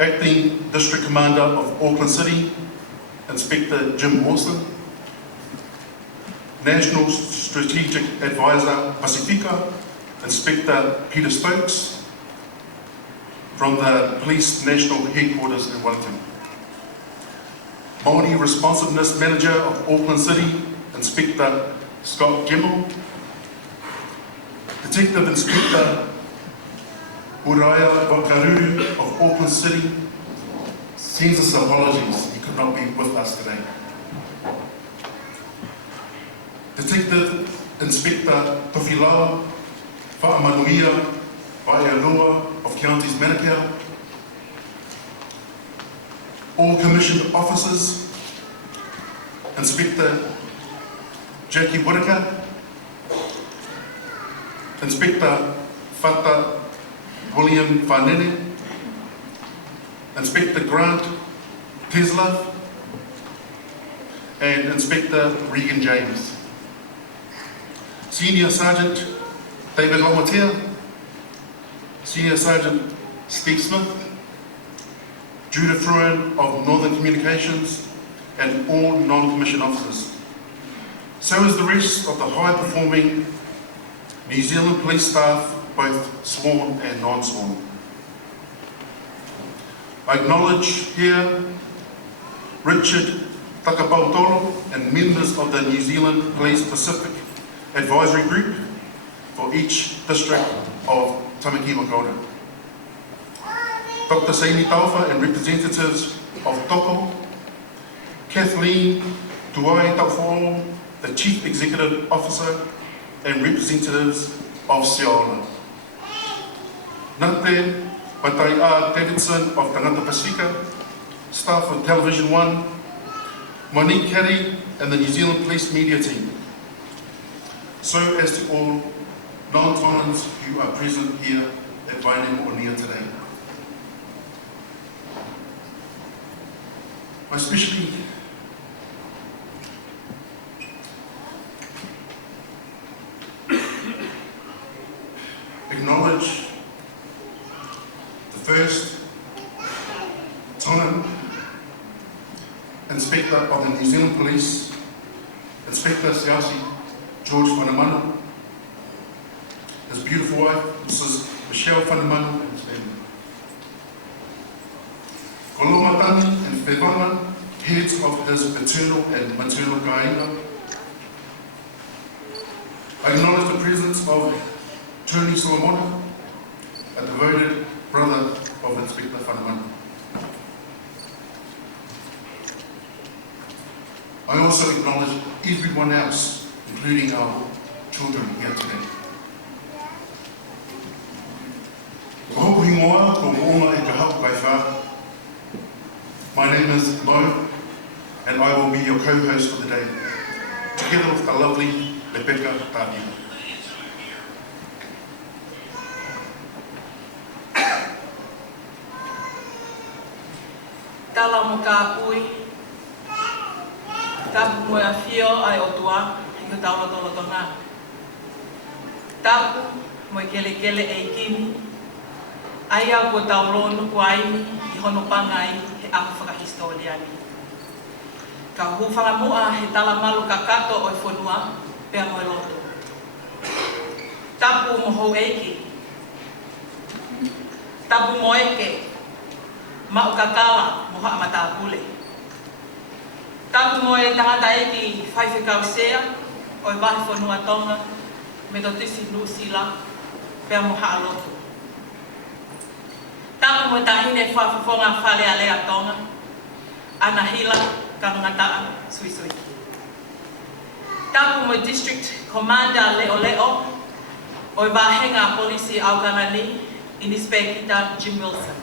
Acting District Commander of Auckland City, Inspector Jim Wilson, National Strategic Advisor Pacifica, Inspector Peter Stokes, from the Police National Headquarters in Wellington. Māori Responsiveness Manager of Auckland City, Inspector Scott Gemmell, Detective Inspector Uriah Wakaruru of Auckland City sends us apologies, he could not be with us today. Detective Inspector Tofilawa Fanamanu Vaialoa of Counties Manukau, all commissioned officers, Inspector Jackie Whitaker, Inspector Fata William Fanene, Inspector Grant Tesla, and Inspector Regan James. Senior Sergeant David Lomatea, Senior Sergeant Steve Smith, Judith Fruin of Northern Communications, and all non-commissioned officers. So is the rest of the high-performing New Zealand police staff, both sworn and non-sworn. I acknowledge here Richard Takapautoro and members of the New Zealand Police Pacific Advisory Group for each district of Tamaki Makaurau. Dr. Saini Taufa and representatives of Toko, Kathleen Tuai Taufa, the Chief Executive Officer, and representatives of Seola. Nante Patai A. Davidson of Tangata Pacifica, staff of Television One, Monique Carey and the New Zealand Police Media Team. So as to all non-Tonans who are present here at Vainemu o Nia today. I especially acknowledge the first Tonan Inspector of the New Zealand Police, Inspector Siasi George Fanamanu, his beautiful wife, Mrs. Michelle Fanamanu, and his family. Kolomatani and Whevana, heads of his paternal and maternal kāinga. I acknowledge the presence of Tony Solomona, a devoted brother of Inspector Fanamanu. I also acknowledge everyone else, including our children here today. Ko hoku hingoa, ko moonga e ka hau kai wha. My name is Mo, and I will be your co-host for the day, together with the lovely Rebecca Tāpia. Tala mo ka kui, tapu mo a fio ai o tua, i ka taula tolo tona. Tapu mo kele kele e kimi, ai au ko taulonu ko aimi, i hono pangai he aku whakahistoriani. Ka hufanga mua he tala malu ka kato o i whanua, pea mo e loto. Tapu mo hou eiki, tapu mo eke, ma o kakala mo haa matāpule. Tapu mo e tangata eki whaiwhekau sea o i wahi whanua tonga me to tisi nusila pea mo haa loto. Tapu mo e tahine whawhawhonga whale a lea tonga ana hila ka ngataa sui sui. Tapu mo e District Commander Leo Leo o i wahenga polisi Aukanani Inspector Jim Wilson.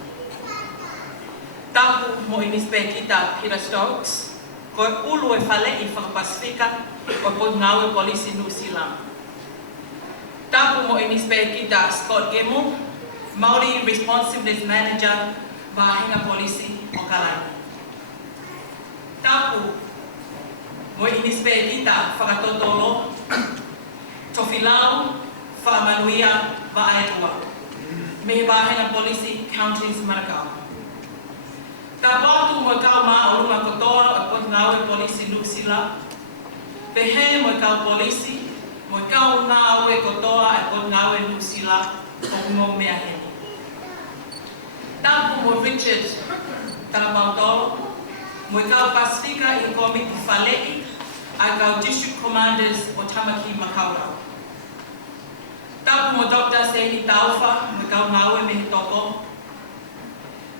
Tapu mo Inspector Peter Stokes, ko ulu e whale i whakapasifika o po ngau e polisi New Zealand. Tapu mo Inspector Scott Gemmell, Māori Responsiveness Manager, Vahenga Polisi o Kalani. Tapu mo Inspector Whakatotolo, Tofilau, Whaamanuia, Vaaetua, me Vahenga Polisi, Counties Manukau. Ka watu mo kau ma o lunga kotoa o ngawe polisi Lusila. Pehe mo kau polisi, mo kau ngawe kotoa o ngawe Lusila o mo mea he. Tapu mo Richard Tabautolo, mo kau Pasifika I komiti Falei, a kau district commanders o Tamaki Makaurau. Tapu mo Dr. Seini Taufa, mo kau ngawe me toko.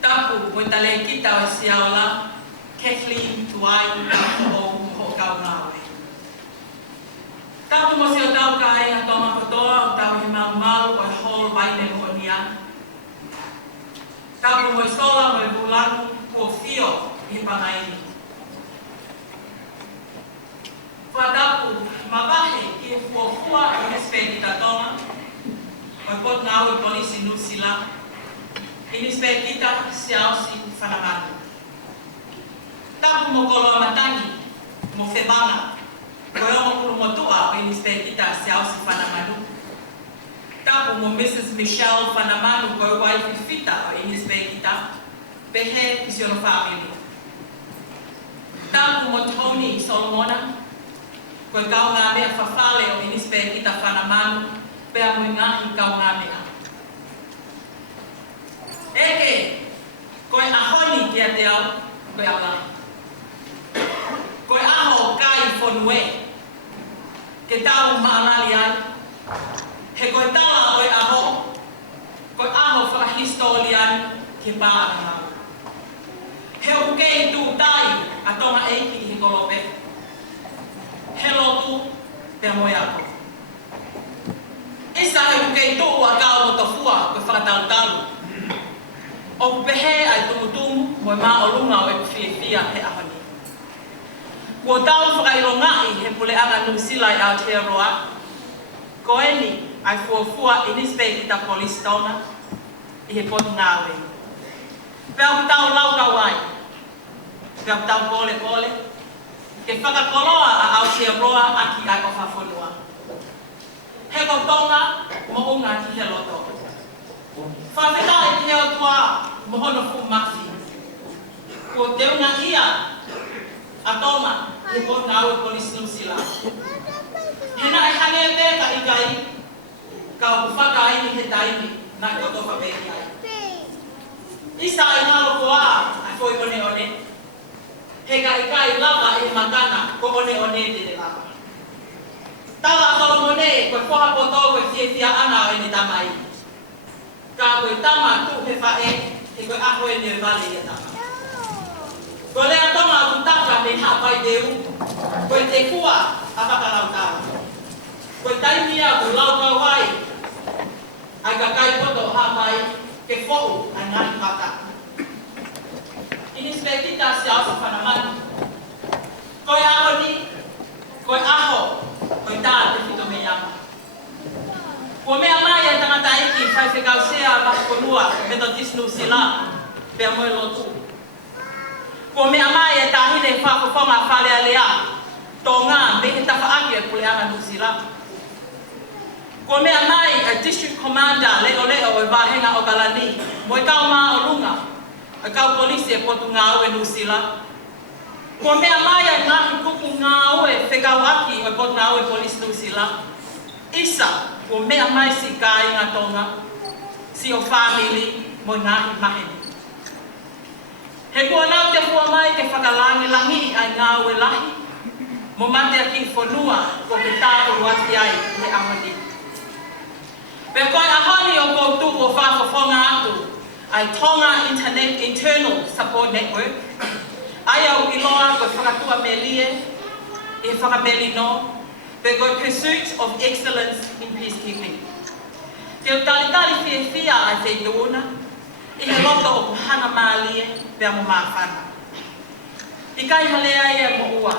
Tapu mo tale kita o siaola, Kathleen Tuai o mo kau ngawe. Tapu mo siya tau kai a toma kotoa o tau he mau o hol waine mo nia. Tapu mo sola mo bulan ko fio I pangaini. Tapu mabahe ki fuafua I respect kita toma. O pot ngawe polisi Lusila. Ini respect kita siausi Fanamanu. Tapu mo kolo matangi mo febanga. Koyo mo Poromotua o respect kita siausi Fanamanu. Tapu mo Mrs. Michelle Fanamanu koyo wife fita o respect kita. Pehe kisiono family. Tapu mo Tony Solomona. Koyo kau ngame fafale o respect kita Fanamanu. Pea mo ngahi kau ngame a. Eke, koe ahoni kia te au, koe awai. Koe aho kai fonue, ke tau maalali ai. He koe tala koe aho, koe aho whakahistoli ai, ke paa ngau. He ukei tu tai, a tonga eiki I kolope. He lotu, te moe ako. Isa he ukei tu a kau mo tofua, koe whakatalu-talu. O pehe ai tumutumu mo ma o lunga o e fia he ahoni. Kua tau whakairongai he puleanga Lusila I Aotearoa. Koeni ai fuafua inispe kita polisi tauna I he potu ngawe. Pea ku tau lau kawai. Pea ku tau kole. Ke whakakoloa a Aotearoa aki ai o whafonua. He kotonga mo unga ki he loto. Whawheta I te heo tua mohono fu mafi. Ko te unga ia a toma he pot ngau polisi Lusila. Hena e hange e pēka I kai ka u whakaini he taimi na koto whapeki ai. Isa I ngalo koa a foi one. He ka I kai lava I matana ko one te lava. Tala Solomone koe whaha poto koe fia ana o ene tamai. Ka koe tama tu he whae, he koe aho e neu vale I tama. Ko lea tonga ku taka me hapai deu, koe te kua a whakalau tama. Koe taimia ku lau kawai, ai ka kai poto hapai, ke fou ai ngani mata. Inispe kita siausi Fanamanu. Koe aho ni, koe aho, koe tā te whito me yama. Kua mea mai e tangata eki whai whekau sea wakonua Methodist Lusila, pea moe lotu. Kua mea mai e tahine whakofonga whalea lea, tō ngā me he tawhaaki e puleanga Lusila. Kua mea mai e district commander leo e wahenga o Galani, mo e kau maa o lunga, e kau polisi e potu ngā ue Lusila. Kua mea mai e ngahi kuku ngā ue whekau aki o potu ngā ue polisi Lusila. Isa, kua mea mai si kai ngā tonga, si o family mo ngahi maheni. He kua nau te fua mai ke whakalangi ai ngā ue lahi, mo mate aki whanua ko ke tāu wati ai he ahoni. Pea koe ahoni o koutu o whawhawhonga atu, ai tonga internal support network, ai au iloa koe whakatua me lie, e whakameli no, they got pursuit of excellence in peacekeeping. Te o tali fia ai te doona, I he loto o kuhanga maalie pea mo maafana. I kai halea ia mo ua.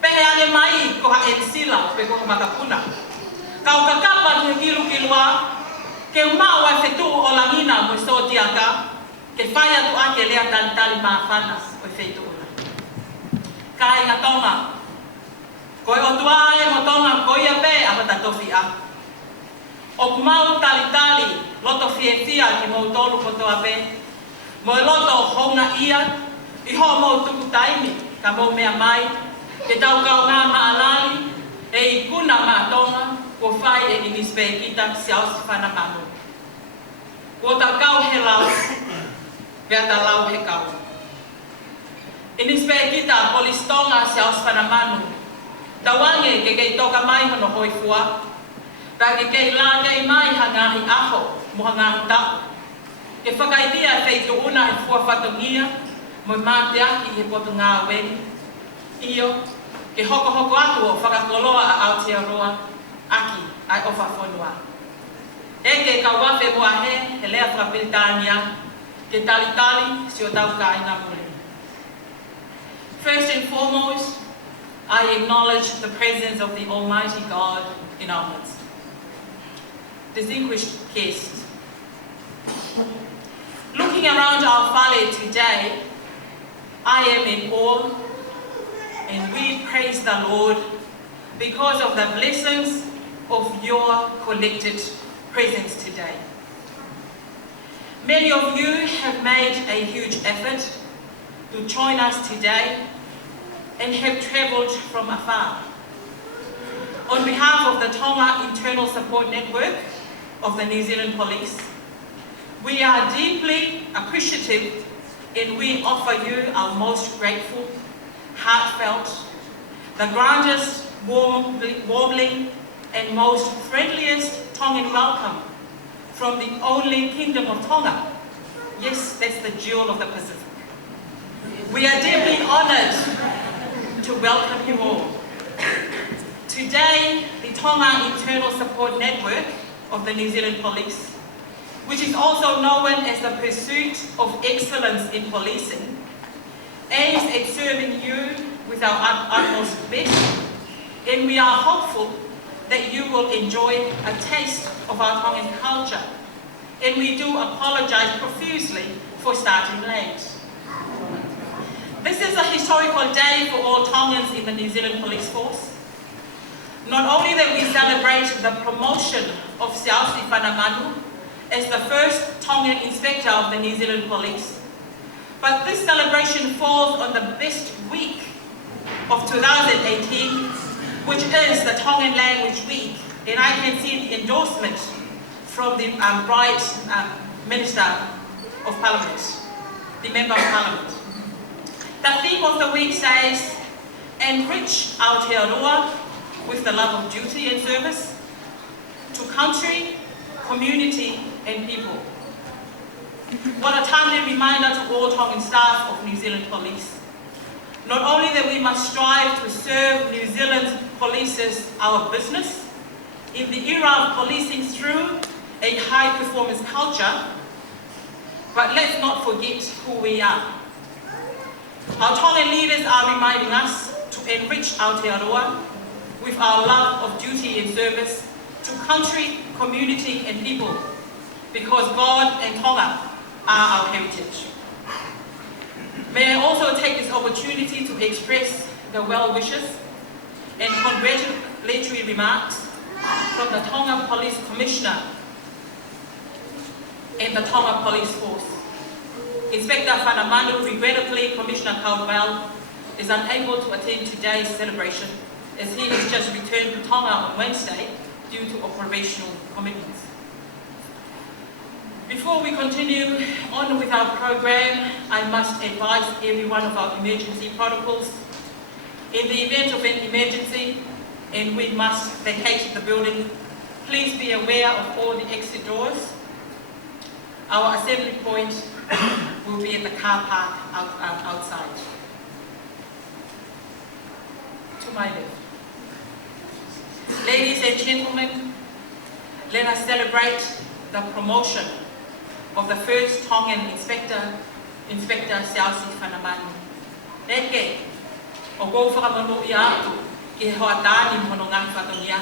Pehe ane mai ko ha ensila pe ko makapuna. Kau kakapa ni kilu-kilua, ke umau ai fetu o langina mo so tiaka, ke whaia tu ake lea tali maafana o fetu ona. Kai ngā tonga, koe o tuae mo tonga koia pe a matatofi a. O kumau tali, loto fia ki mo tolu kotoa pe, Mo loto honga ia, I ho mo tuku taimi, ka mo mea mai, ke tau kau ngā maalali, I kuna mātonga, ko whai e inispe kita siaus Fanamanu. Ko ta kau he lau, vea ta lau he kau. Inispe kita polistonga siaus Fanamanu, tawange ke kei toka mai hono hoi fua, ka ke kei la kei mai hangahi aho, mo hangahi tau. Ke whakaitia kei tuuna he fua whatongia, mo mate aki he potu ngā weni, iyo, ke hoko hoko atu o whakakoloa a Aotearoa, aki ai ofa whanua. Eke ka wafe moa he lea whakapilitania, ke tali tali si o tau ka ina mure. First and foremost, I acknowledge the presence of the Almighty God in our midst. Distinguished guests, looking around our valley today, I am in awe and we praise the Lord because of the blessings of your collected presence today. Many of you have made a huge effort to join us today and have travelled from afar. On behalf of the Tonga Internal Support Network of the New Zealand Police, we are deeply appreciative and we offer you our most grateful, heartfelt, the grandest, warmly and most friendliest Tongan welcome from the only Kingdom of Tonga. Yes, that's the jewel of the Pacific. We are deeply honoured to welcome you all. Today, the Tonga Internal Support Network of the New Zealand Police, which is also known as the Pursuit of Excellence in Policing, aims at serving you with our utmost best, and we are hopeful that you will enjoy a taste of our Tongan culture, and we do apologise profusely for starting late. This is a historical day for all Tongans in the New Zealand Police Force. Not only that we celebrate the promotion of Siausi Fanamanu as the first Tongan inspector of the New Zealand Police, but this celebration falls on the best week of 2018, which is the Tongan Language Week, and I can see the endorsement from the Right Minister of Parliament, the Member of Parliament. The theme of the week says, enrich Aotearoa with the love of duty and service to country, community and people. What a timely reminder to all Tongan staff of New Zealand Police. Not only that we must strive to serve New Zealand Police as our business, in the era of policing through a high performance culture, but let's not forget who we are. Our Tongan leaders are reminding us to enrich Aotearoa with our love of duty and service to country, community and people, because God and Tonga are our heritage. May I also take this opportunity to express the well wishes and congratulatory remarks from the Tonga Police Commissioner and the Tonga Police Force. Inspector Fanamanu, regrettably, Commissioner Caldwell is unable to attend today's celebration as he has just returned to Tonga on Wednesday due to operational commitments. Before we continue on with our program, I must advise everyone of our emergency protocols. In the event of an emergency and we must vacate the building, please be aware of all the exit doors. Our assembly point will be at the car park outside. To my left. Ladies and gentlemen, let us celebrate the promotion of the first Tongan Inspector Siausi Fanamanu. Eke, o go whakamanu I atu, ki he hoa tāni mono ngāhi whatonia.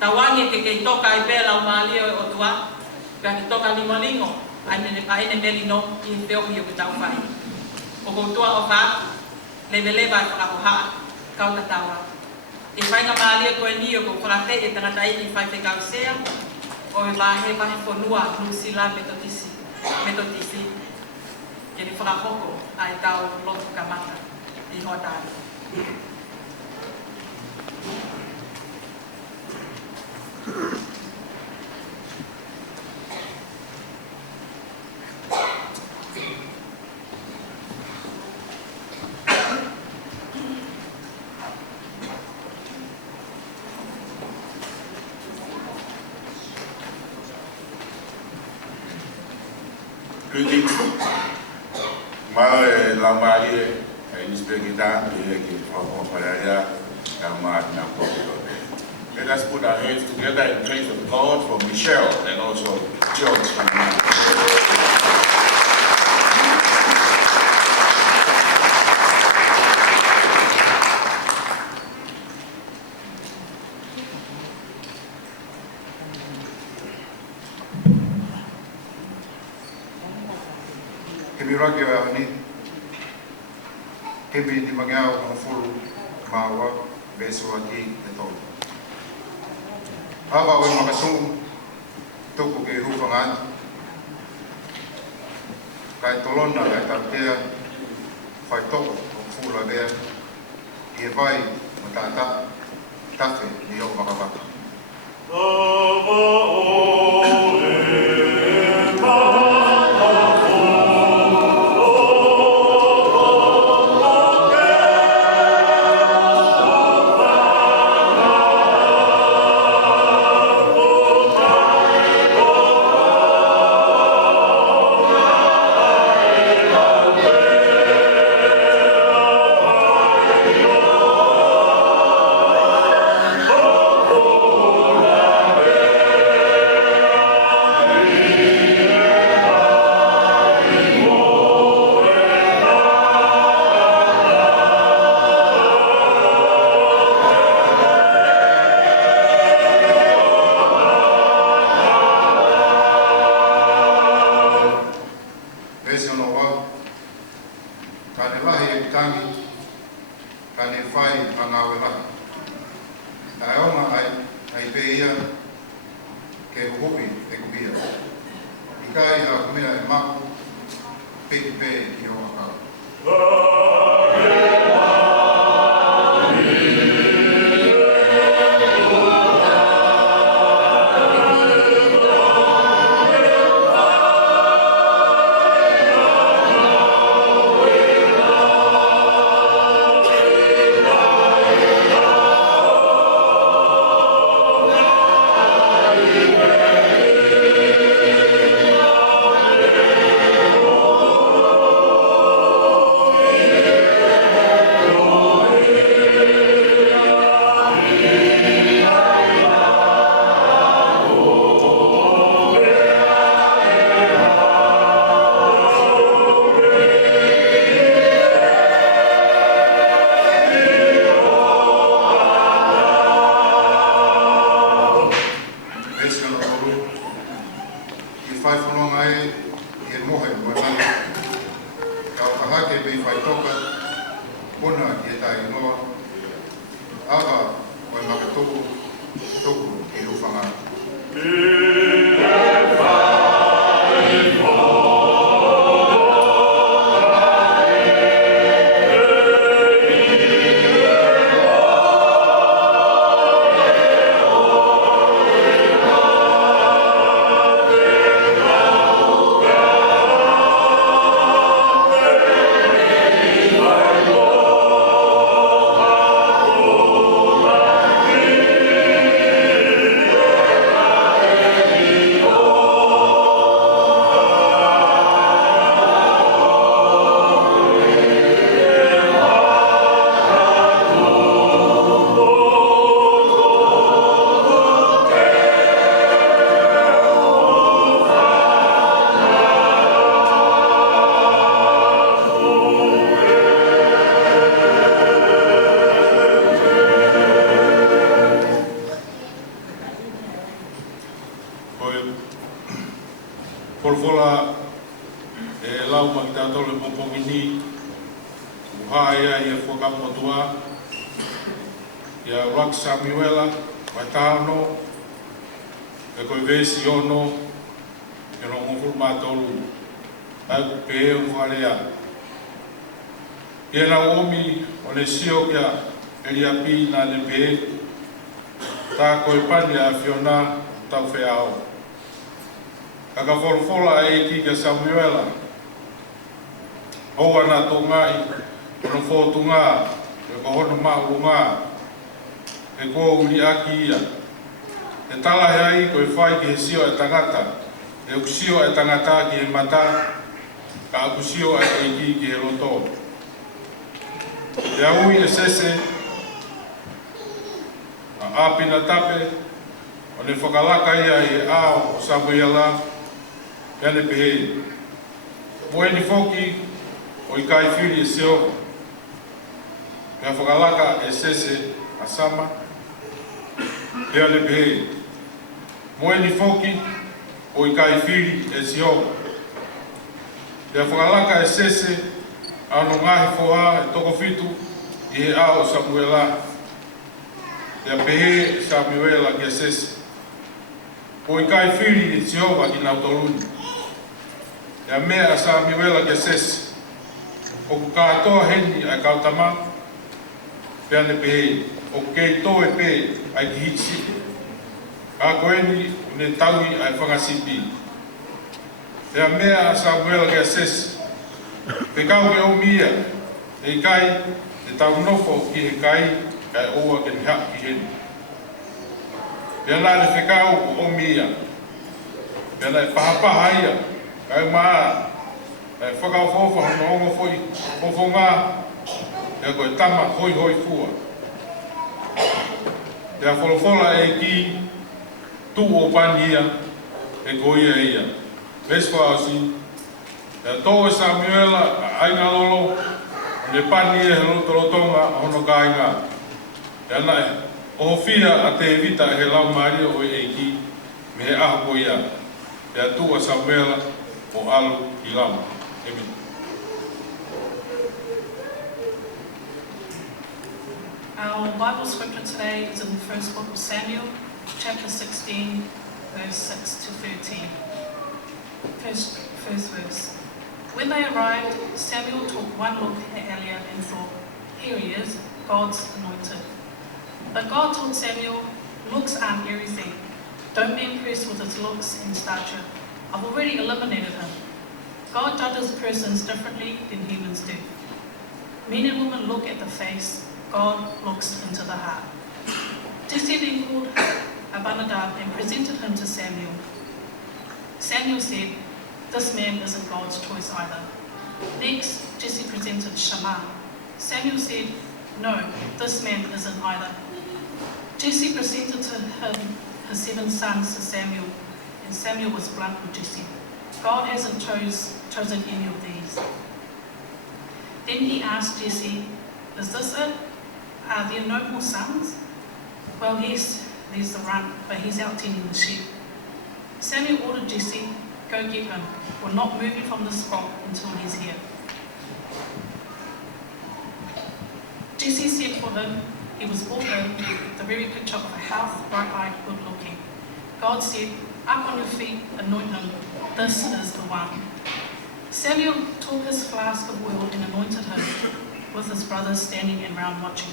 Tawange ke kei toka I pēla o mālia o tua, pēa ki toka lingolingo, aine meli no I he whiohi o ki tau whai. O go tua o wha, lewe lewa I whakahoha, kau tatawa. E whainga mālia koe ni o ko whakate e tangata I whai te kau sea, o e wahe whahe whanua nusila metotisi. whakahoko ai tau lotu kamata i hoa tāna. Greetings. Mare la Marie, in Spegita, let us put our hands together in praise of God for Michelle and also George Fanamanu. Kemiraki o ani, kemi di magao ang fulu mawa beso aki ito. Aba o makasung tuku ke hufangan, kay tolon na kay tapia, fay toko ang fulu abea, iebay matata tafe niyo makabaka. Polvola e lau magitato le pompomini uhaya ia whakamotua ia Rock Samuela Matano e koe vesi ono e no ngofur matolu Ai pe o wharea. Ia na omi o le sio kia elia pi na le pe. Tā koe pani a Fiona tau wheao. Kaka wholofola e ki kia Samuela. Hoa nā tō ngai, kono whōtu ngā, e ko hono mahu ngā, e kō uri aki ia. E tala hei koe whai ki he sio e tangata, e ukusio e tangata ki he mata, ka ukusio e ki he roto. E aui e sese, a apina tape, o ne whakalaka ia e ao o Samuela, pene pehe. Moe ni whoki, o i kai whiri e seo, pia whakalaka e sese a sama, pene pehe. Moe ni whoki, o i kai whiri e seo, pia whakalaka e sese, ano ngahi whoha e toko whitu, i he ao o Samuela. Ia pehe Samuela kia sese. O i kai whiri e Jehova ki nau toruni. Ia mea Samuela kia sese. O ku kātoa heni ai kautama. Pea ne pehe. O kei toe pe ai ki hitsi. Ka koeni ne taui ai whangasipi. Ia mea Samuela kia sese. Te kau ke o mia. E kai te tau nofo ki he kai. Kai oua ke ni haki heni. Pea nā le whekau o mia. Pea nā e pahapaha ia. Kai maa. E whakau fofa hono ongo foi. Fofo ngā. Pea koe tama hoi hoi fua. Pea wholofola e ki. Tu o pani ia. E koia ia. Vespa o si. Pea tō e Samuela a ainga lolo. Ne pani e rotonga hono ka ainga. Pea nā e. O fia a te evita he lau maria o e ki me he aho ko ia. E atua Samuela o alu i lau. Amen. Our Bible scripture today is in the first book of Samuel, chapter 16, verse 6 to 13. First verse. When they arrived, Samuel took one look at Eliab and thought, here he is, God's anointed. But God told Samuel, looks aren't everything. Don't be impressed with his looks and stature. I've already eliminated him. God judges persons differently than humans do. Men and women look at the face. God looks into the heart. Jesse then called Abinadab and presented him to Samuel. Samuel said, this man isn't God's choice either. Next, Jesse presented Shammah. Samuel said, no, this man isn't either. Jesse presented to him his 7 sons to Samuel, and Samuel was blunt with Jesse. God hasn't chosen any of these. Then he asked Jesse, is this it? Are there no more sons? Well, yes, there's the runt, but he's out tending the sheep. Samuel ordered Jesse, go get him. We're not moving from this spot until he's here. Jesse sent for him. He was brought in, the very picture of a health, bright-eyed, good-looking. God said, up on your feet, anoint him. This is the one. Samuel took his flask of oil and anointed him, with his brothers standing around watching.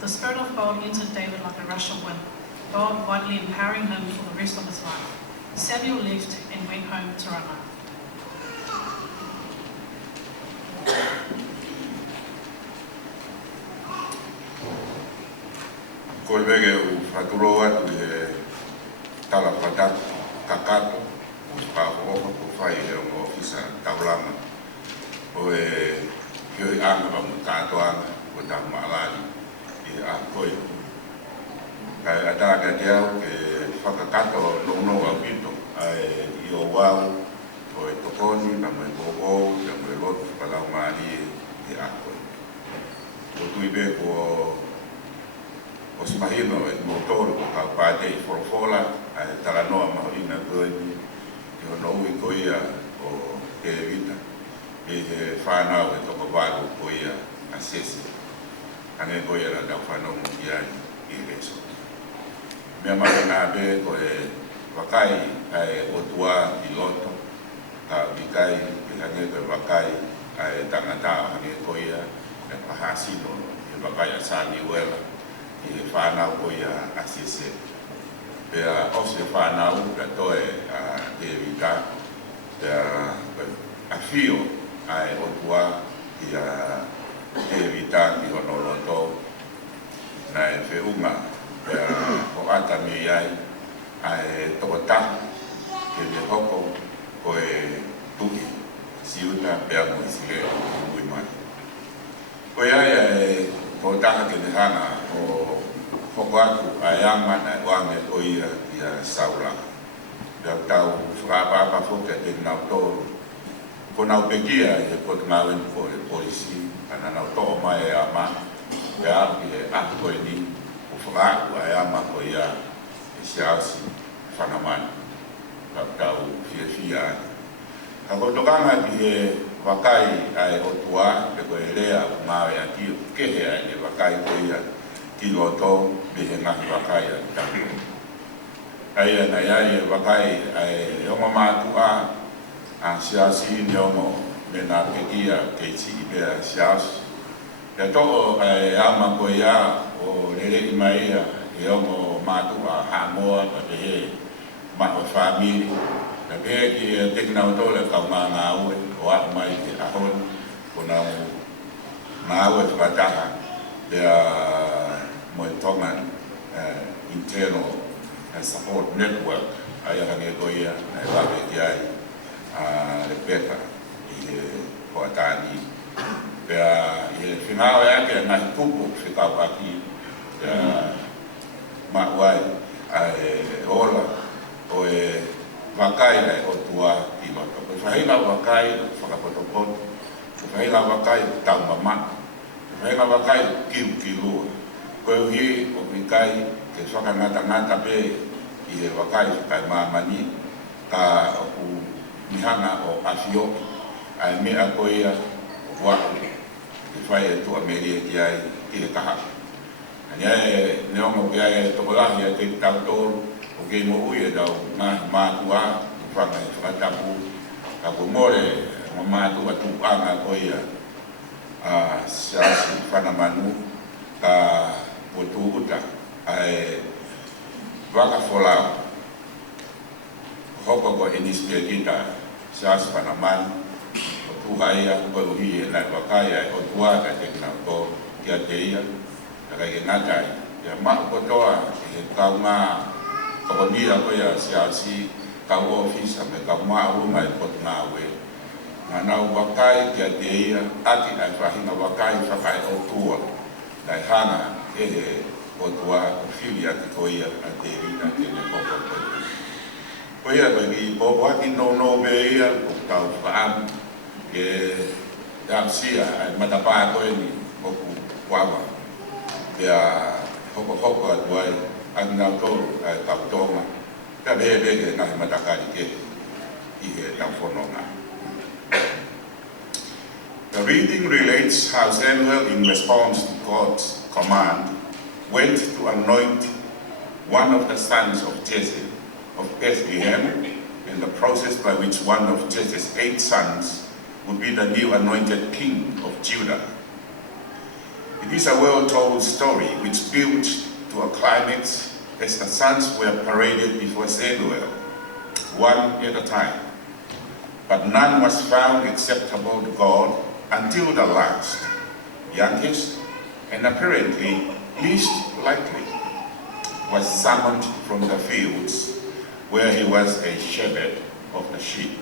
The Spirit of God entered David like a rush of wind, God widely empowering him for the rest of his life. Samuel left and went home to Ramah. Ko vege u whaturoa tu e tala patatu kakato u whahoho ko whai e o ofisa taulama o e hioi anga pa mu tātoanga o tā maalani i a koe. Kai ataka teau ke whakakato lono au pito i o wau o e tokoni na mai gogo na mai lotu palau maari i a koe. O tui be ko o si mahino e motoro ko ka pate i forofola a talanoa mahorina koeni ki o noui koia o ke evita e he whanau e toko waru koia a sese ange koia na tau whanau ki ani i reso mea mara ngā be ko e wakai o tua i loto ka vikai e hange ko wakai ai tangata hange ko ia e pahasino e wakai asani wela e whanau ko ia asese pea ose whanau ka toe te vita pea afio ai otua ia te vita ki honoloto na e whiunga pea o ata mi ai tokota ke me hoko ko e tuki siuta pea mo isile mui mai. Ko ia e ko taha ke te hana o hoko aku a yama na wange o ia saula. Pea tau whakapapa whoke te nau tōru. Ko nau pekia e ko te ngawen ko e polisi ana nau tō mai e ama pea api e ako e ni o whakaku a yama ko ia e siasi Fanamanu. Tau fia. Ako tokanga ki e wakai ai otua pe ko e rea ngā e aki kehe ai e wakai ko ia ki loto me he ngahi wakai a taku. Ai ana iai e wakai ai ongo mātua a siasi ni ongo me nā pekia ke ti ipea siasi. Ia toko ai ama ko ia o lere imaia e ongo mātua hamoa ma pehe ma o famili na pe ki te na o le ka nga o a mai te ahon ko na o whakataha pea mo tonga internal support network ai hange ko ia na e wawe ki ai le pepa i ko atani pea i whingao e ake na tupu whikapaki ma wai ai ola o e wakai lai o tua i loto. Ko whahinga wakai whakapotopot, ko whahinga wakai tau mama, ko whahinga wakai ki lua. Ko e uhi o wikai ke whakangata pe i he wakai whakai mamani ka o mihanga o afio ai mea ko ia o wako i whai e tu Ameria ki ai ki he kaha. Ania e neongo ki ai e tokolahi a te tau tōru o kei mo ui e dau ngā mātua whanga e whakatapu ka ko more ma mātua tūpanga ko ia siasi Fanamanu ka o tūuta ai waka wholau hoko ko enispia kita siasi Fanamanu o tūhaia ko uhi e nai wakaya o tuaka te kina ko kia te ia ka kai ngatai ia maa kotoa e kau ngā ko ni a ko ia siasi ka ofisa me ka ma u mai ko na we na na wakai ke te ia ati ai whahinga wakai whakai o tua dai hana e o tua o filia ki ko ia a te rina ke ne koko ko ia ko i po waki no be ia ko tau whaam ke tau sia ai matapa ko ni moku wawa ia hoko atuai Agna tōru ai tautonga, ka bebe ngahi matakari ke i he tauwhanonga. The reading relates how Samuel, in response to God's command, went to anoint one of the sons of Jesse of Bethlehem in the process by which one of Jesse's 8 sons would be the new anointed king of Judah. It is a well-told story which built to a climax as the sons were paraded before Samuel, one at a time. But none was found acceptable to God until the last, youngest, and apparently least likely, was summoned from the fields where he was a shepherd of the sheep.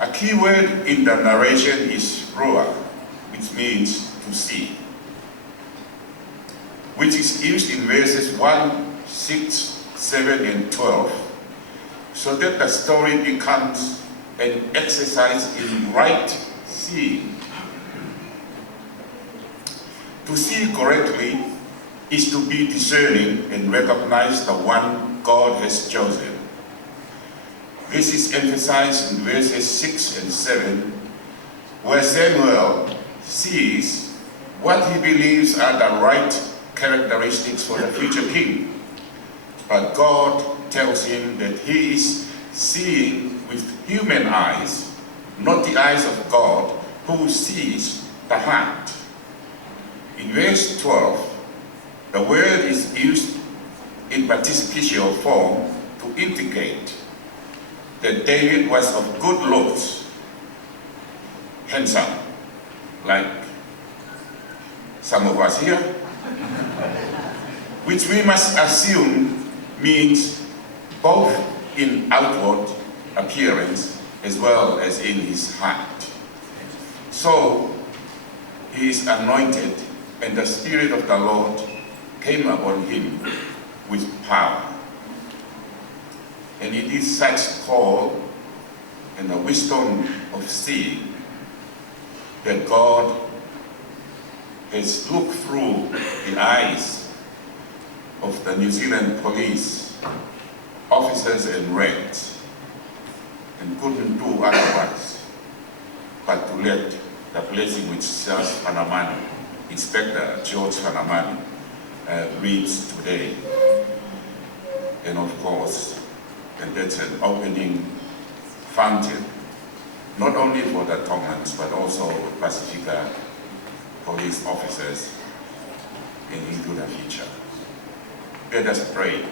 A key word in the narration is ruah, which means to see, which is used in verses 1, 6, 7, and 12, so that the story becomes an exercise in right seeing. To see correctly is to be discerning and recognize the one God has chosen. This is emphasized in verses 6 and 7, where Samuel sees what he believes are the right characteristics for the future king. But God tells him that he is seeing with human eyes, not the eyes of God, who sees the heart. In verse 12, the word is used in participial form to indicate that David was of good looks, handsome, like some of us here, which we must assume means both in outward appearance as well as in his heart. So he is anointed, and the Spirit of the Lord came upon him with power. And it is such call and the wisdom of seeing that God has looked through the eyes of the New Zealand police officers and ranks and couldn't do otherwise but to let the blessing which Charles Fanamanu, Inspector George Fanamanu, reads today. And of course, and that's an opening fountain, not only for the Tongans, but also Pacifica police officers and into the future. Let us pray.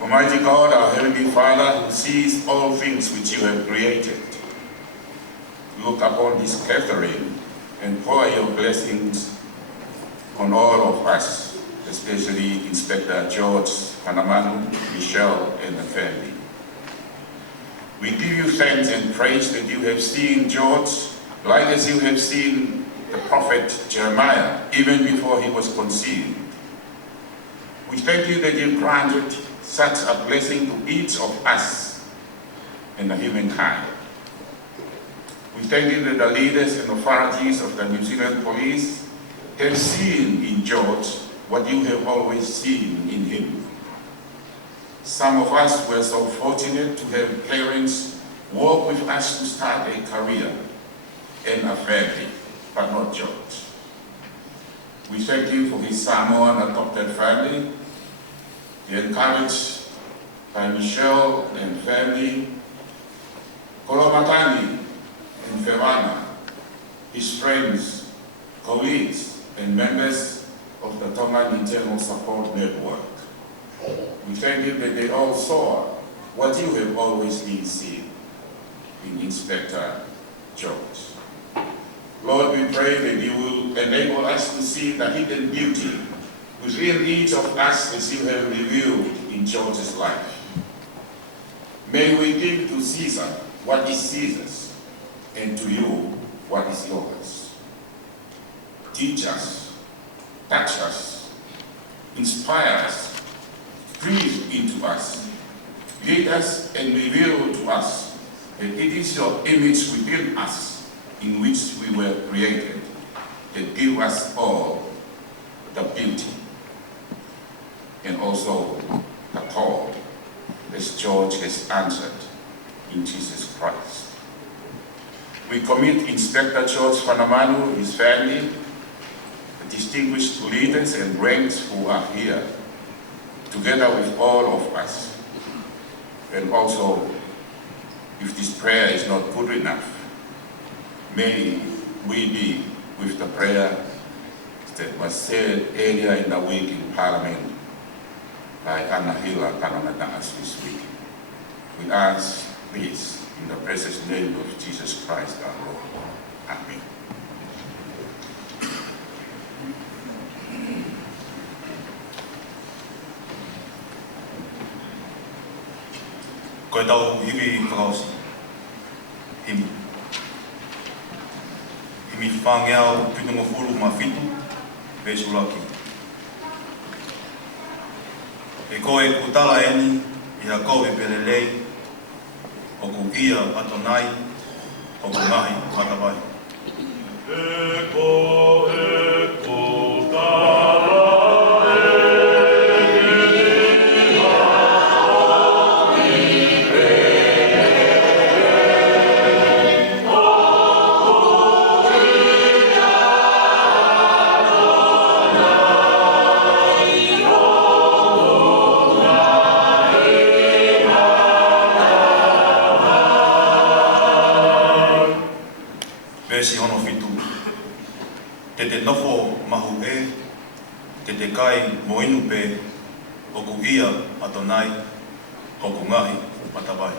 Almighty God, our Heavenly Father, who sees all things which you have created, look upon this gathering and pour your blessings on all of us, especially Inspector George Fanamanu, Michelle, and the family. We give you thanks and praise that you have seen George like as you have seen the prophet Jeremiah even before he was conceived. We thank you that you granted such a blessing to each of us and the humankind. We thank you that the leaders and authorities of the New Zealand police have seen in George what you have always seen in him. Some of us were so fortunate to have parents work with us to start a career and a family, but not George. We thank you for his Samoan adopted family, the encouraged by Michelle and family, Kolomatani and Ferana, his friends, colleagues, and members of the Tongan Internal Support Network. We thank you that they all saw what you have always been seeing in Inspector George. Lord, we pray that you will enable us to see the hidden beauty within each of us as you have revealed in George's life. May we give to Caesar what is Caesar's, and to you what is yours. Teach us, touch us, inspire us, breathe into us, lead us and reveal to us that it is your image within us in which we were created that give us all the beauty and also the call as George has answered in Jesus Christ. We commit Inspector George Fanamanu, his family, the distinguished leaders and ranks who are here, together with all of us. And also, if this prayer is not good enough, may we be with the prayer that was said earlier in the week in Parliament by Anna Hila Kanananas this week. We ask this in the precious name of Jesus Christ our Lord. Amen. Koe tau hiwi whakausi. Himi. Himi whangeau pitunga fulu ma fitu, vesu laki. E koe kutala eni, iha koe pelelei, o ku ia atonai, o ku ngahi matawai. Eko tala. vesi ono fitu. Te nofo mahu te kai mo inu pe o ku ia atonai o ku ngahi matapai.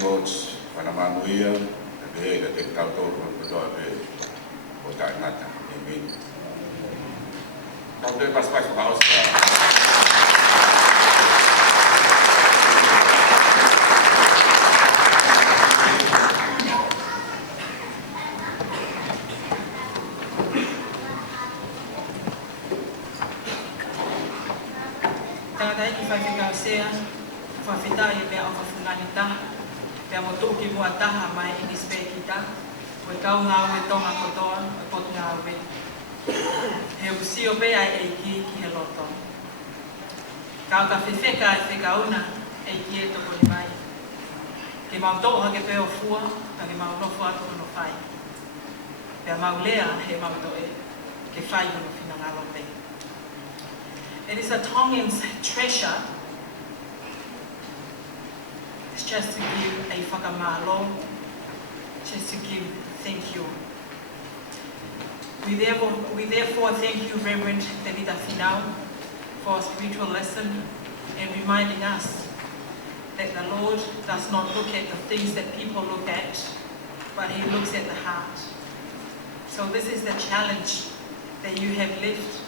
George Fanamanu ia be te tau tau ko be o ta nata e me tau te pas paus Tādai ki whaiwhikau sea, whawhitai e mea o whawhungani taha, pea mo tūki mua taha mai i nispe ki ta, koe kau ngā ue tonga kotoa, e pot ngā ue. He usio pea e ki he loto. Kau ka whiwheka e whikauna e ki e toko ni mai. Ke mau toko hake peo fua, ka ke mau nofu atu no whai. Pea mau lea he mau toe, ke whai no whina ngā lote. It is a Tongan's treasure. It's just to give a whakamalo, just to give thank you. We therefore thank you, Reverend Tevita Finau, for a spiritual lesson and reminding us that the Lord does not look at the things that people look at, but He looks at the heart. So this is the challenge that you have lived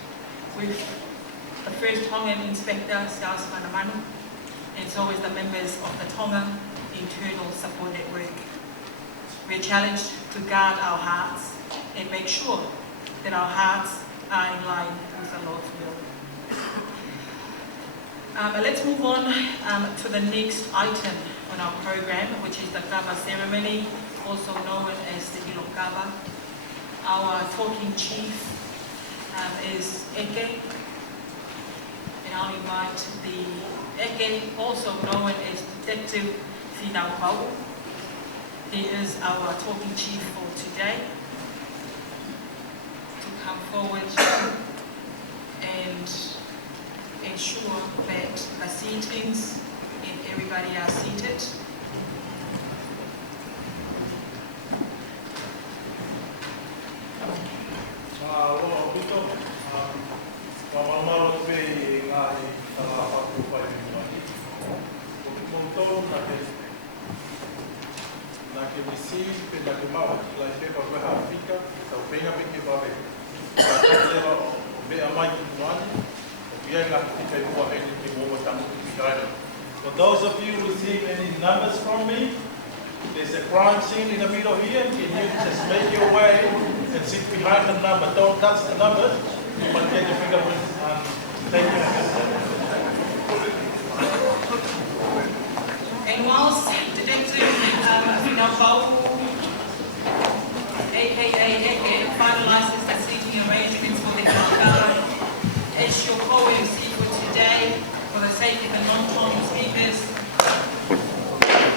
with the first Tongan Inspector, Scouse Fanamanu, and so is the members of the Tonga Internal Support Network. We are challenged to guard our hearts and make sure that our hearts are in line with the Lord's will. Let's move on to the next item on our program, which is the Kava ceremony, also known as the Ilo Kava. Our talking chief is Eke. And I'll invite the Eke, also known as Detective Finau Pau. He is our talking chief for today, to come forward and ensure that the seatings and everybody are seated. For those of you who receive any numbers from me, there's a crime scene in the middle here. Can you just make your way and sit behind the number? Don't touch the numbers. You might get your fingerprints. Thank you. And whilst Detective Finau Pau, aka Eke, finalises the seating arrangements for the Kava, as your co-MC for today, for the sake of the non-Tongan speakers,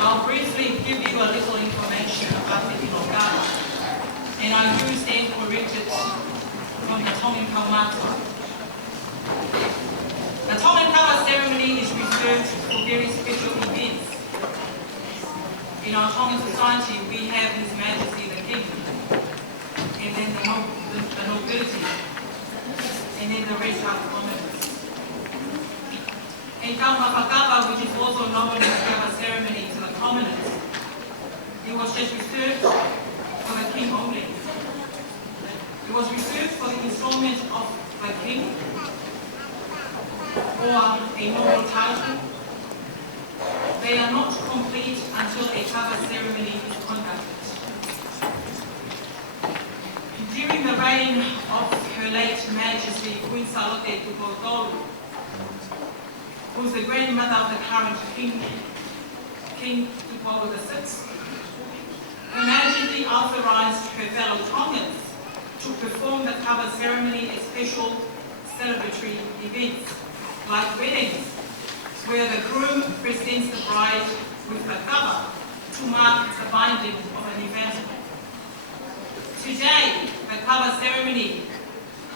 I'll briefly give you a little information about the Ilo Kava, and I use and corrected from the Tongan Kaumata. The Tongan Kava ceremony is reserved for very special events. In our Tongan society, we have His Majesty the King, and then the nobility, and then the rest are commoners. In Kava, which is also known as the Kava ceremony to the commoners, it was just reserved for the king only. It was reserved for the installment of the king, or a noble title, they are not complete until a cover ceremony is conducted. During the reign of Her late Majesty Queen Salote Tupotolu, who was the grandmother of the current King Tupolo VI, Her Majesty authorized her fellow Tongans to perform the cover ceremony at special celebratory events, like weddings, where the groom presents the bride with a cover to mark the binding of an event. Today, the cover ceremony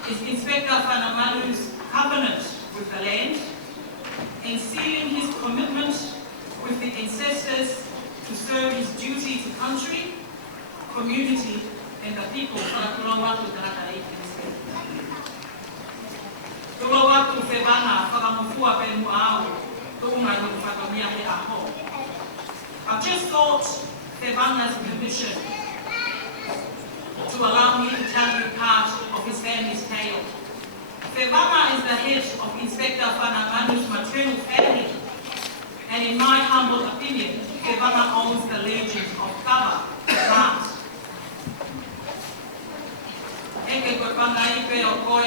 is Inspector Fanamanu's covenant with the land and sealing his commitment with the ancestors to serve his duty to country, community, and the people. I've just sought Fevana's permission to allow me to tell you part of his family's tale. Fevana is the head of Inspector Fanamanu's maternal family, and in my humble opinion, Fevana owns the legend of Kava, the plant. Eke koe panga ipe o koe,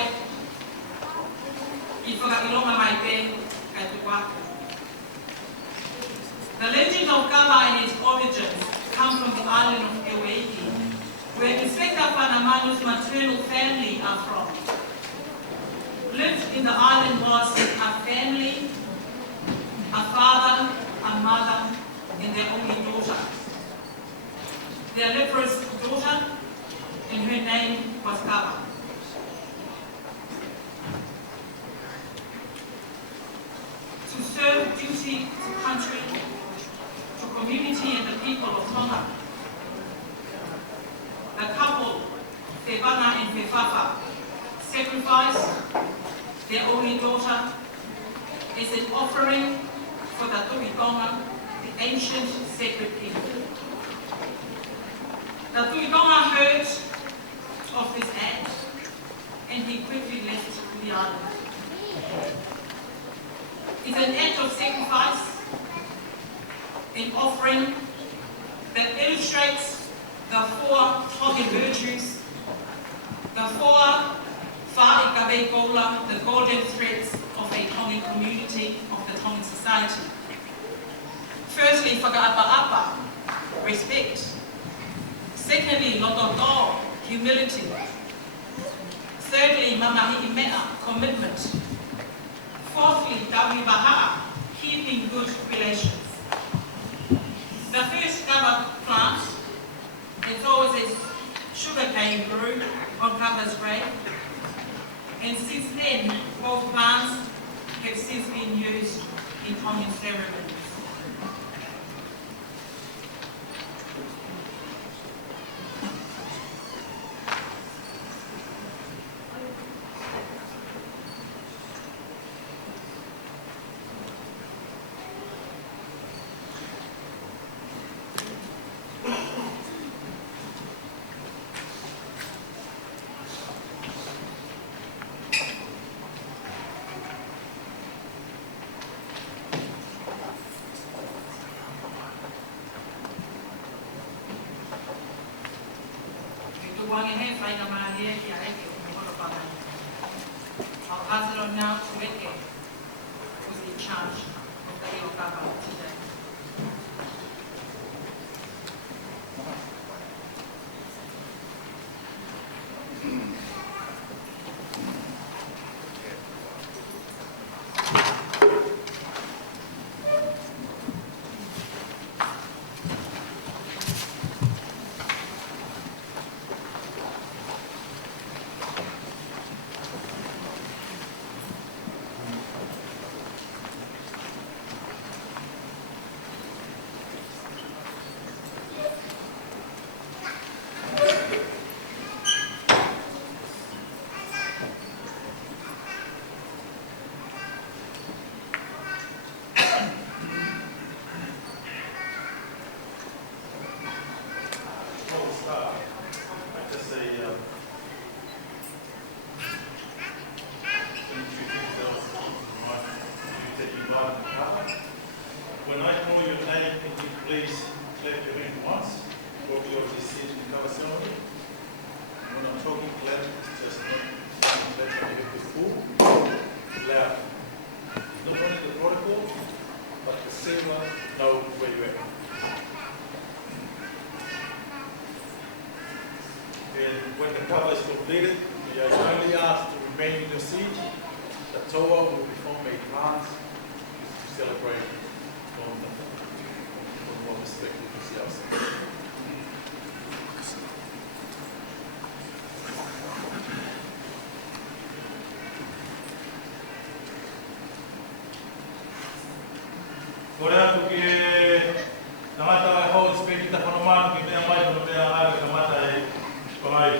I whakailonga mai te kai te waka. The legend of Kava and its origins come from the island of Eweiki, where Inspector Fanamanu's maternal family are from. Lived in the island was a family, a father, a mother, and their only daughter. Their leprous daughter, and her name was Kava. To serve duty to country, to community and the people of Tonga, the couple, Fevana and Fefafa, sacrificed their only daughter as an offering for the Tuitonga, the ancient sacred king. The Tuitonga heard of this act, and he quickly left the island. It's an act of sacrifice, an offering that illustrates the four Tongan virtues, the four Whaikawekola, the golden threads of a Tongan community, of the Tongan society. Firstly, whakaapa-apa, respect. Secondly, lototo, humility. Thirdly, mamahi mea, commitment. Fourthly, tawiwaha'a, keeping good relations. The first Kava plant, it's always a sugarcane grew on Kava's grave. And since then, both plants have since been used in Tongan ceremonies. I'll pass it on now to Eke, who's in charge of the Eokapa today. siege, the toa will become a plant to celebrate from what perspective we see ourselves. Kore atu ki tangata e hou speki ta Fanamanu ki mea mai kono mea ave kamata e kongai.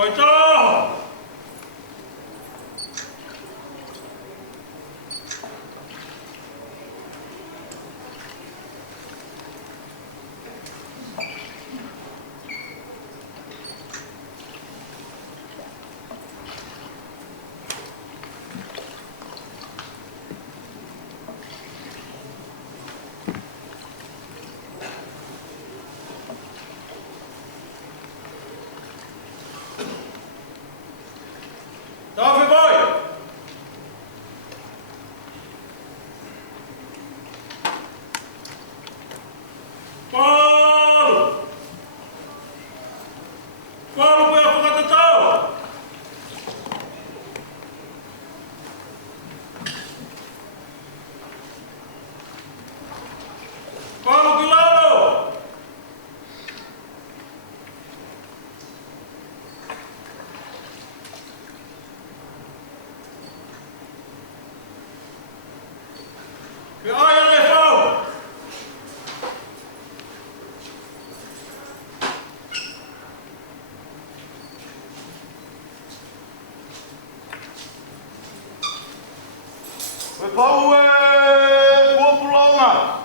Koito! Dove voi? Paul! Paul, puoi affogare tutto? Paul, di lado! Che hai alle fau? We pau Poromotion.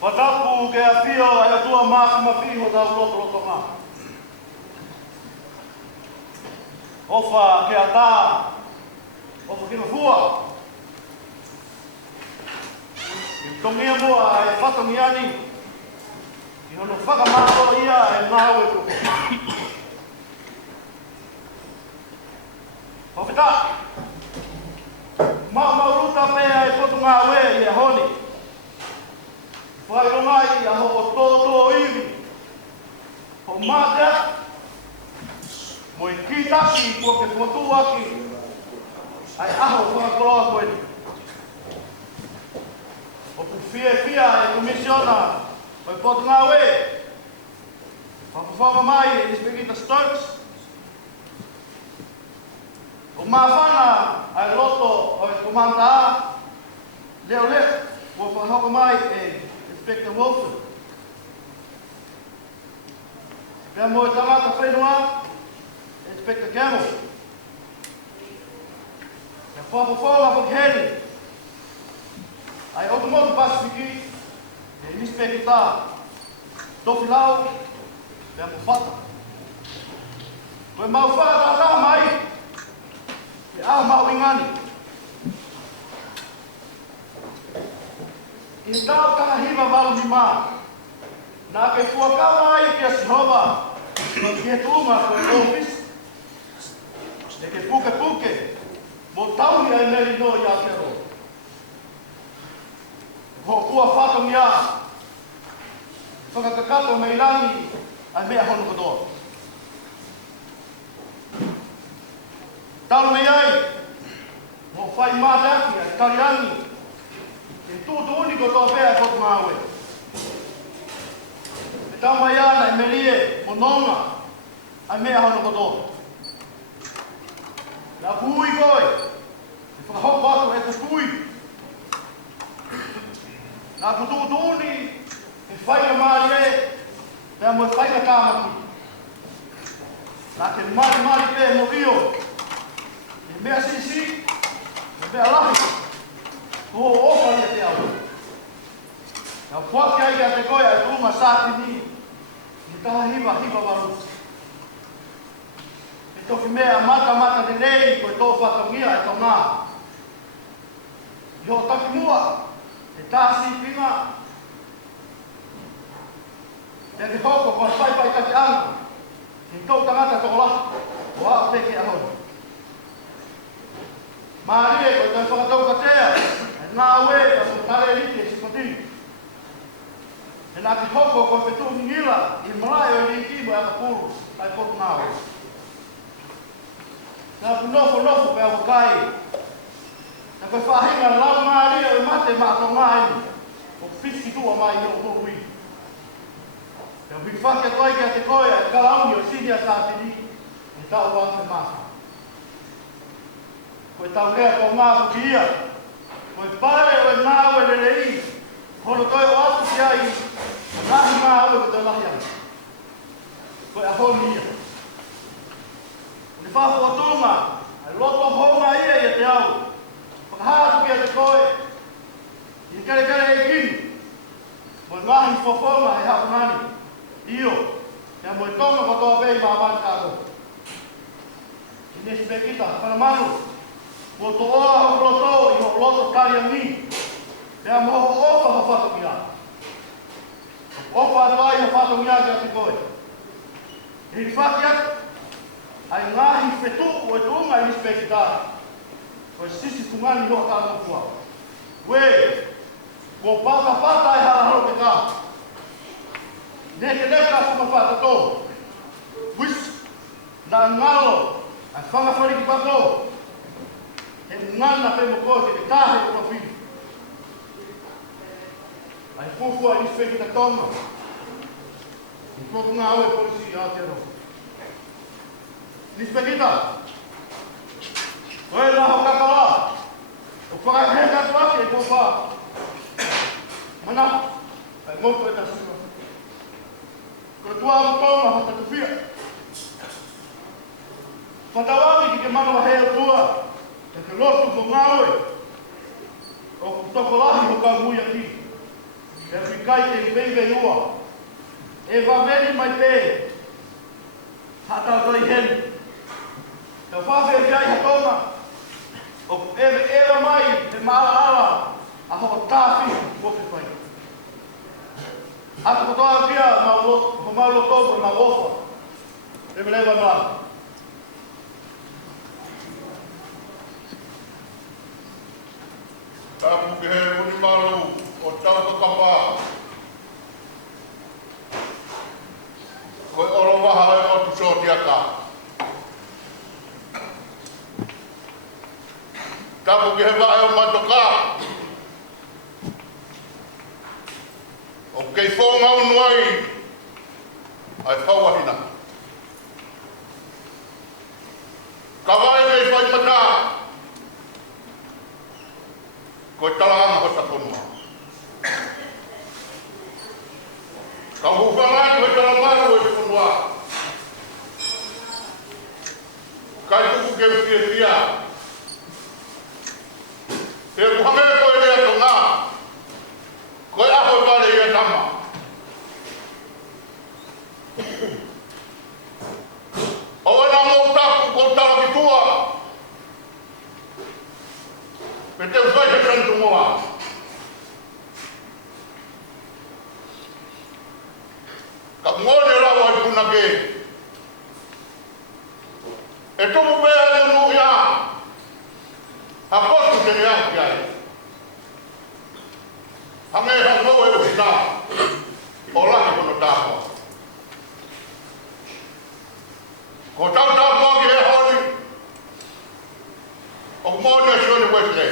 Patapu ke a pio ai a tua mākama piho da loto ngā. Ofa ke a tā, ofa ke mafua. I tongia mua e whatongi ani, i hono whakamato ia e nāu e koko. Pawhita, mauruta pēa e potu ngā ue i e honi. Whairongai i a ho o tōtō iwi. Ho mātea, mo i kitaki kua ke potu aki, ai aho whakakoroa koe ni. O pu fia e komisiona o i potu ngā ue. Whakawhama mai e Inspector Stokes. O mawhana ai loto o i komanda a, leo o whahoko mai e Inspector Wilson. Pea mo i tangata whenua, Inspector Gamble. Pea whawhawha whakheri. Ai Automotive Pasifiki, e Inspector tā. Tofi lau, pea mo whata. Koe mau whata tā mai, e a mau ingani. I tau kanga hiva walu ni mā. Nā ke fuakawa ai ki a Sihova, no ki he tuunga koe office, e ke puke, mo tauni ai meri no i a kero. Ho kua whatongi a, whakakakato me irangi ai mea hono kodoa. Talu mei ai, mo whai mātaki ai kariangi, e tūtu uniko tō pēa kotu māue. E tau mai ana e merie mo nonga ai mea hono kodoa. Nā pui koe, e whakahoko atu e te pui. Nā tūtu uni, e whaia maari e, pēa mo e whaia kāmaki. Nā ke maari pē mo rio, e mea sisi, e mea lahi. Ko ofa ia te au. Nā puaki ai a te koe ai tūma sāti ni, ni taha hiva waru. E toki mea mata de nei, koe tō whatongia e tō ngā. I ho taki mua, e tāsi pinga. E te hoko kua whaipai taki anga, ki tō tangata tō lahi, o a peke a honi. Mārie koe tō whakatau katea, nā ue a mo tare rite e sikoti. E nā ki hoko koe petu ngila i malai o riti mo e aka puru ai potu nā ue. Nā ku nofo pe awa kai. Nā koe whahinga lau māria o i mate mātou ngāini o whiski tua mai i o hui. Nā hui whake toi ki a te koe a kalauni o sinia tātini i tau wāke māsa. Koe tau lea tō ngā puki ia. Koe pare o e nāwe le rei, hono toi o atu ki ai Ngahi ngā aue ko te lahi ana. Koe a honi ia. Ni whāwhotonga, ai loto honga ia i te au. Whakahātu kia te koe. I kere e kini. Mo ngahi whawhonga e hapangani. Io. Kia mo i tonga katoa pei māmani kāko. I nesi me kita, Fanamanu. Mo to oa ho roto i ho loto kari a mi. Kia mo ho opa ho whato kia. Opa atai ho whato kia kia te koe. E hi whaki atu. Ai ngahi whetu o e tuunga i nisi me kita. Koe sisi tungani ho tāna kua. Ue, ko pata e haraharo te kā. Neke neka kuma whata tō. Wis, na ngalo, ai whangawhari ki pato. He ngana pe mo koe te kāhe o mawhiri. Ai fufua i nisi me kita tonga. I koku ngā oe polisi i Aotearoa. Nisi me kita. Oe la ho kakala. O whakaheka tuake e kua wha. Mana, ai motu e ta sura. Ko tua o tonga ho tatu whia. Whatawangi ki ke mano a hea tua. E ke lotu ko ngāoe. O ku tokolahi ho ka mui aki. E whikai te veive ua. E waweri mai pē. Hata toi heni. E whawhi e kai hatonga. O ewe mai te maara a ho tāwhi ko te whai. Ata kotoa kia ho maulo tōpura ma wofa. E me lewa nā. Tāpu ki he muni maru o tāwata kapa. Koe oro waha e o tu sōtia ka. Tāpu ki he wae o matoka. O kei whonga unuai. Ai whauahina. Ka wae kei whai mata. Koe talanga ho taponua. Ka huwhangai koe talamaru e whanua. Kai tuku ke uti e tia. E kuhange koe rea tonga. Koe aho e wale i e tama. O e nā mō taku ko tala ki tua. Me te uwhai he tantu moa. Ka ngone rawa i puna ke. E tumu pēa e nunu ia. Ha potu te rea ki ai. Hange hango e uhita. O laki kono tāpua. Ko tau tāpua ki he honi. O mōni a sione wesle.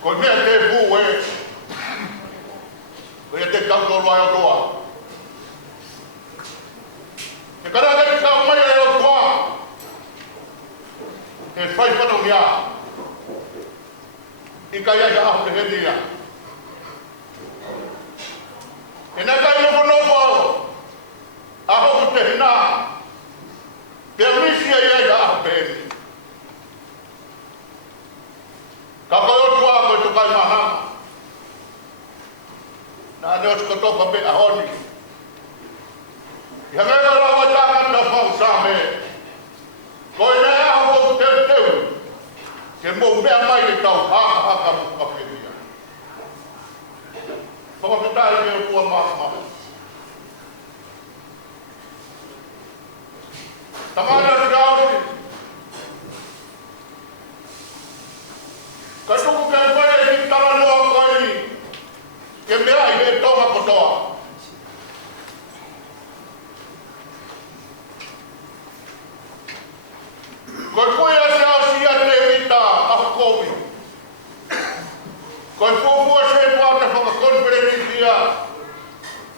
Ko nea te pū e. Ko ia te kautoro ai o toa. Te karate ki tau mai e o toa. E whai whanau mea. I kai ai aho te heni ia. E nā kai noko noko au. Aho ku te hina. Te amisi ai ai aho te heni. Ka koe o tua koe tukai mahama. Nā ne o tukotoka pe ahoni. Ia ngeka rawa tākata whau sāme. Koe ne aho o teu teu. Ke mō mea mai e tau haka muka whiria. Whakawhitai me o tua mahama. Tamana te kaori. Ka tuku ke whae ki tala noa koe ke mea i he tonga kotoa. Koe koe a se au sia te rita ahu kowi. Koe fōfua se pua te whakakonferentia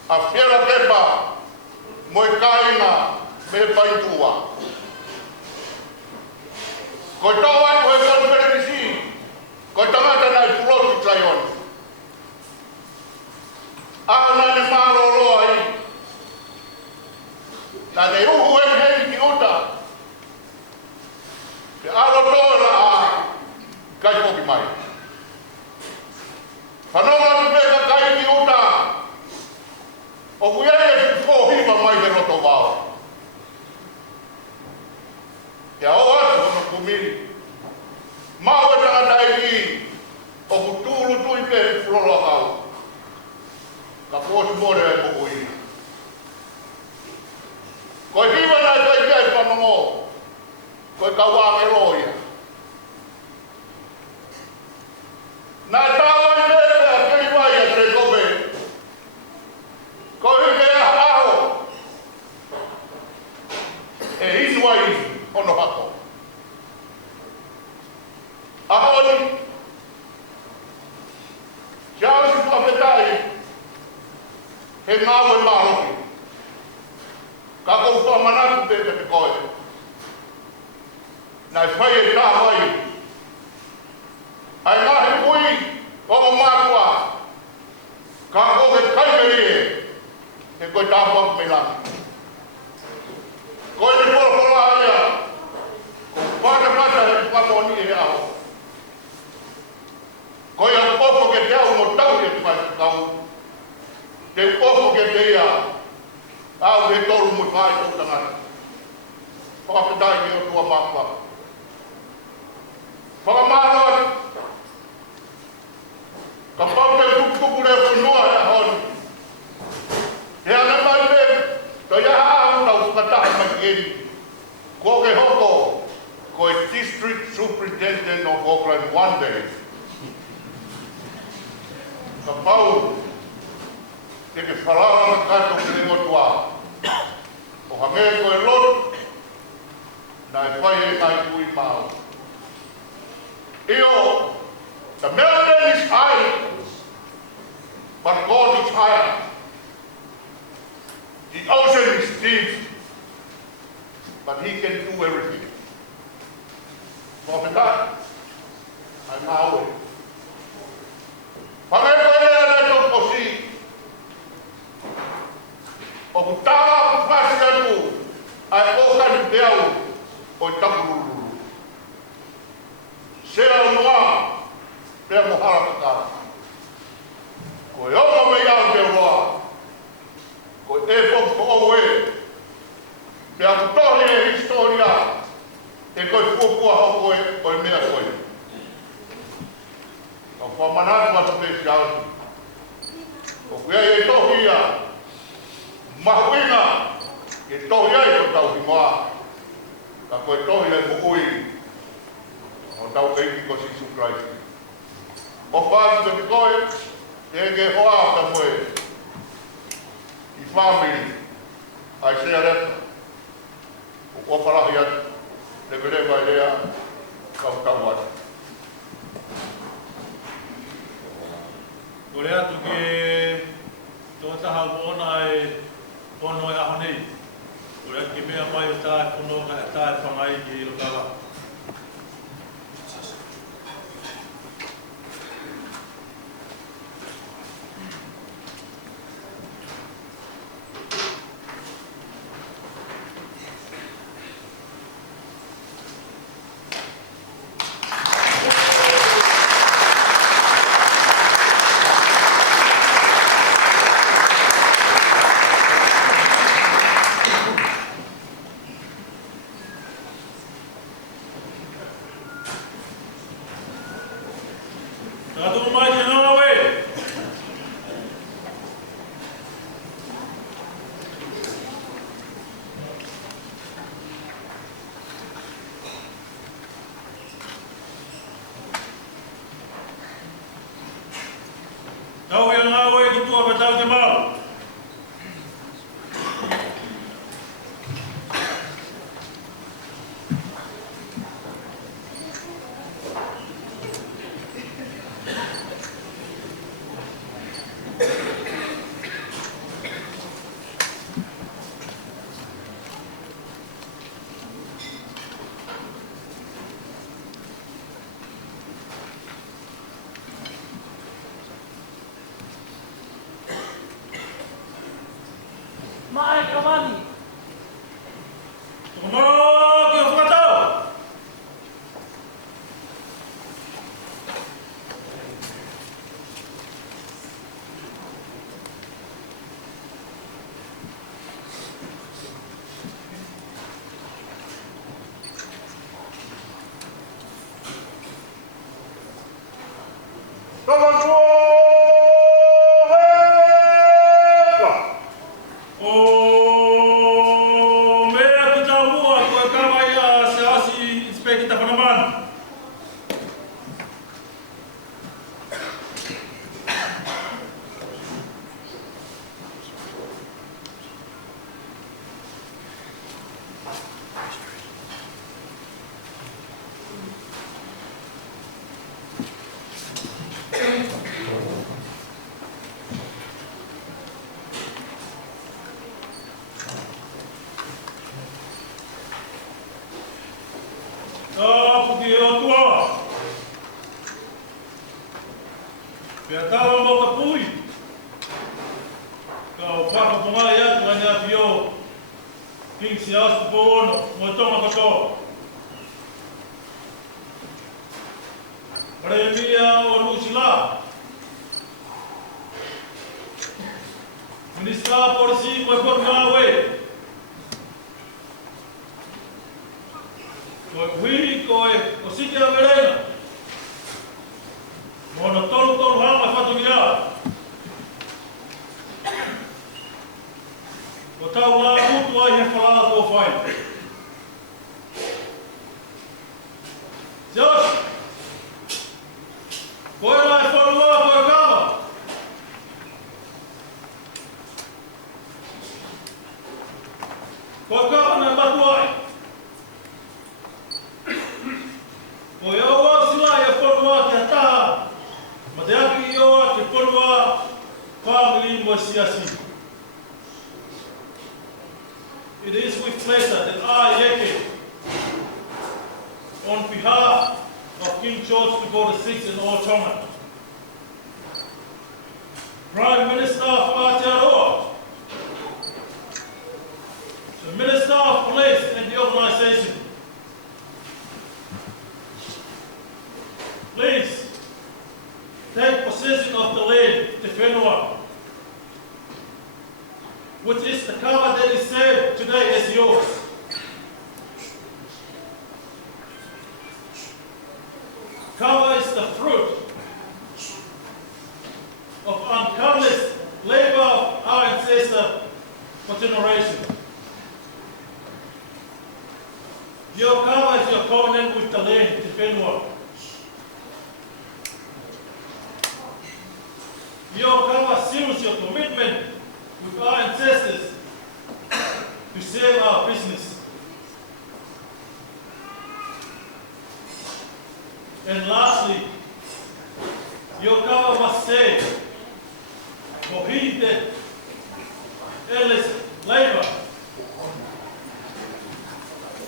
a whiara kepa mo e kāinga me paitua. Koe tau atu e konferentia. Ko tangata nai pulotu trai oni. Ana ne maroro ai. Na ne uhu e hei ki uta. Te alo tōra a kai hoki mai. Whanonga tu peka kai ki uta. O kuiai e tōhiwa mai te roto wao. Te au atu hono kumiri. Mau e tangata e ki. O kutulu tui pe floro kau. Ka pōsi mōre e koko ina. Koe hiwa nai kai kai whanongo. Koe kaua me roia. Nai tāwa i mea a kei vai a kere kope. Koe hike a aho. E inu ai ono hako. Ahoni. Siaosi tua petai. He ngāu e maroki. Ka koutoa manatu te te koe. Nai whai e tā wai. Ai ngahe kui o o mātua. Ka koe kaimeri e. E koe tāpua me laki. Koe ni poro aia. Ko pata he whamoni e aho. Koe a pofo ke te au mo tau e tukai kau. Te pofo ke te ia. Au he toru mui whai tau tangata. Whakatai ki o tua mātua. Whakamānoa. Ka pau te tukutuku re whanua he honi. He ana mai me. To ia hao tau whakatahi mai eri. Ko ke hoko. Ko e District Superintendent of Auckland one day. Ka pau. Te ke wharara na kato ke ringo tua. O hange ko e lot. Na e whai e kai kui mao. Io, the mountain is high, but God is higher. The ocean is deep, but He can do everything. For that, I'm out. Pangekoe to posi. O kutaka kufasi atu, ai oka ni teau, o tapururu. Sea noa, te mohara kakara. Ko e oma me iau te roa. Ko e poko owe. Te akutohi e historia. E koe fukua hoko e koe mea koe. Ka whamanatu atu te siau. Ko kuea e tohi ia. Mahuina. E tohi ai ko tau himoa. Ka koe tohi e muhui. O tau eiki ko Sisu Christ. O whātu te koe, e ke hoa ta moe. I family, ai sea reta. O oparahi atu, le vereva e lea, kau tau atu. Ko rea tu ke tō taha wōna e whono e aho nei. Ko rea ki mea mai o tāe whono ka e tāe whangai ki i rokala. Mai Kamani. Tomorrow, give a photo. Oh, mea kita mua koe kawai se asi inspekta Fanamanu. Puti o tua. Pea tawa mo ka pui. Ka o whaka pungai atu ane a fio. King si astu po ono, mo tonga koto. Paremia o Nusila. Ministra polisi mo ikot ngawe. Koe hui, koe o siki a verena. Mono tolu hama whatu ia. Ko tau ngā mutu ai he whalaa tō whai. Josh! Koe mai whanua koe kama. Koe kama nai matu ai. Ko e awa sila e whanua ki a taha, ma te aki i oa ki whanua whamili mo siasi. It is with pleasure that I, Yeke, on behalf of King George VI and all Tonga, Prime Minister of Aotearoa, the Minister of Police and the organisation, please take possession of the land, Te Whenua, which is the cover that is saved today as yours. Cover is the fruit of uncountless labor of our ancestors for generations. Your cover is your covenant with the land, Te Whenua. Your cover seals your commitment with our ancestors to save our business. And lastly, your cover must say, for he that endless labor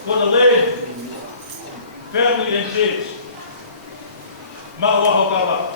for the land, family and church. Ma'awaho kawa.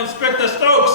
Inspector Stokes.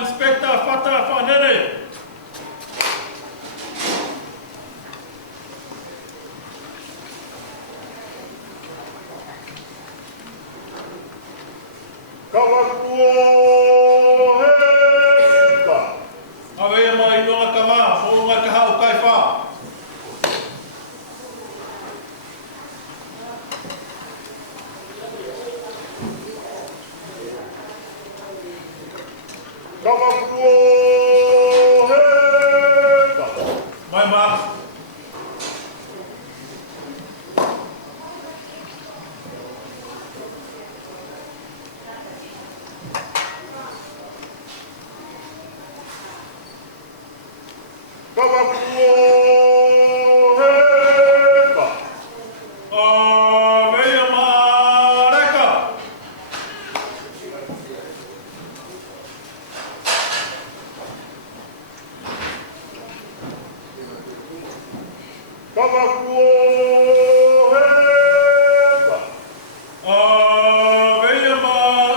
Inspector Fata Fanene. Awea mai nonga kama, o ngā kahau kai wha. Mai mak. Awea mareka.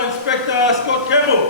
Inspector Scott Campbell.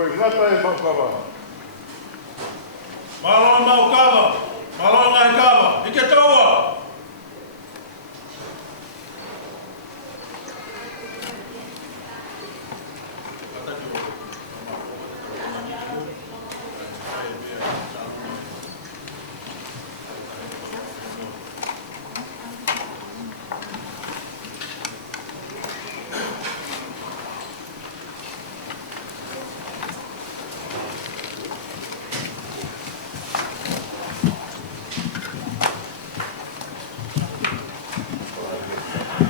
koe ngata e maukava. Malona mau kava. Malona ngai kava.